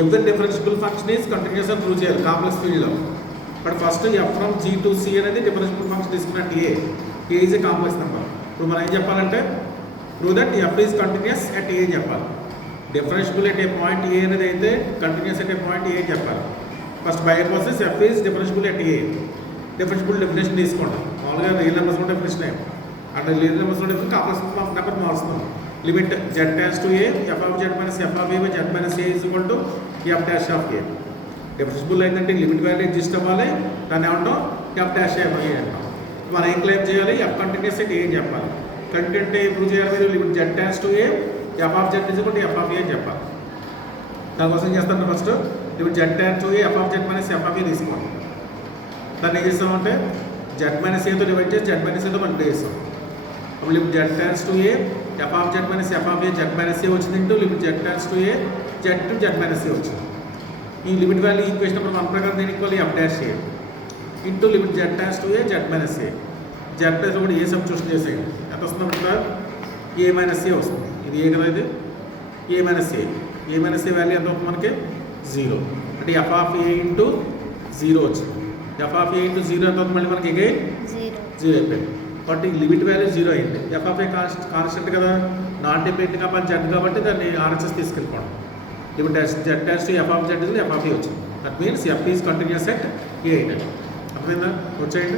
Every differentiable function is continuous అని prove చేయాలి complex ఫీల్డ్లో. But first F from G to C అనేది differentiable function తీసుకున్నట్టు A is a complex number. ఇప్పుడు మనం ఏం చెప్పాలంటే prove that F is continuous at A చెప్పాలి. Differentiable at a point A అనేది అయితే continuous at a point A చెప్పాలి. First by process F is differentiable at A. Differentiable definition తీసుకోండి. మామూలుగా రియల్ నెంబర్స్ కూడా డెఫినేషన్ అయ్యాం అంటే రియల్ నెంబర్స్ కూడా కాంప్లెక్స్ నెంబర్ మారుస్తున్నాం. Limit Z tends to A F of Z minus F of A by Z minus A is equal to F dash of A. Differentiable ఏంటంటే limit value exist అవ్వాలి, దాన్ని ఏమంటాం F dash ఏ అంటాం. మనం ఏం claim చేయాలి, F continuous అంటే ఏం చెప్పాలి. కంటిన్యూటీ ప్రూవ్ చేయాలి మీరు limit Z tends to A F of Z is equal to F of A అని చెప్పాలి. దానికోసం చేస్తాను first limit Z tends to A F of Z minus F of A తీసుకోండి. దాన్ని ఏం చేస్తామంటే జెడ్ మైనస్ ఏతో డివైడ్ చేసి జెడ్ మైనస్ ఏతో మల్టిప్లై చేస్తాం. అప్పుడు limit Z tends to A F of Z minus F of A Z minus A వచ్చింది into limit Z tends to A Z to Z minus A వచ్చింది. ఈ limit value equation number 1 ప్రకారం దీనికి equal F dash A into limit Z tends to A Z minus A. Z plus కూడా A substitution చేసేయండి. ఎంత వస్తుంది ఇక్కడ ఏ minus ఏ వస్తుంది. ఇది ఏ కదా, ఇది ఏ మైనస్ ఏ. ఏ మైనస్ ఏ వాల్యూ ఎంత అవుతుంది మనకి 0. అంటే ఎఫ్ ఆఫ్ ఏ ఇంటూ 0 వచ్చింది. ఎఫ్ ఆఫ్ ఏ ఇంటూ 0 ఎంత అవుతుంది మళ్ళీ మనకి అగైన్ 0 అయిపోయింది. కాబట్టి లిమిట్ వాల్యూ 0 అయింది. ఎఫ్ ఆఫ్ ఏ కాన్స్టెంట్ కదా, నాట్ డిపెండింగ్ అపాన్ జెడ్ కాబట్టి దాన్ని ఆర్హెచ్ఎస్ తీసుకెళ్ళిపోవడం. Limit Z dash to F of Z F of A వచ్చింది. That means F is continuous at A. అర్థమైందా? వచ్చేయండి.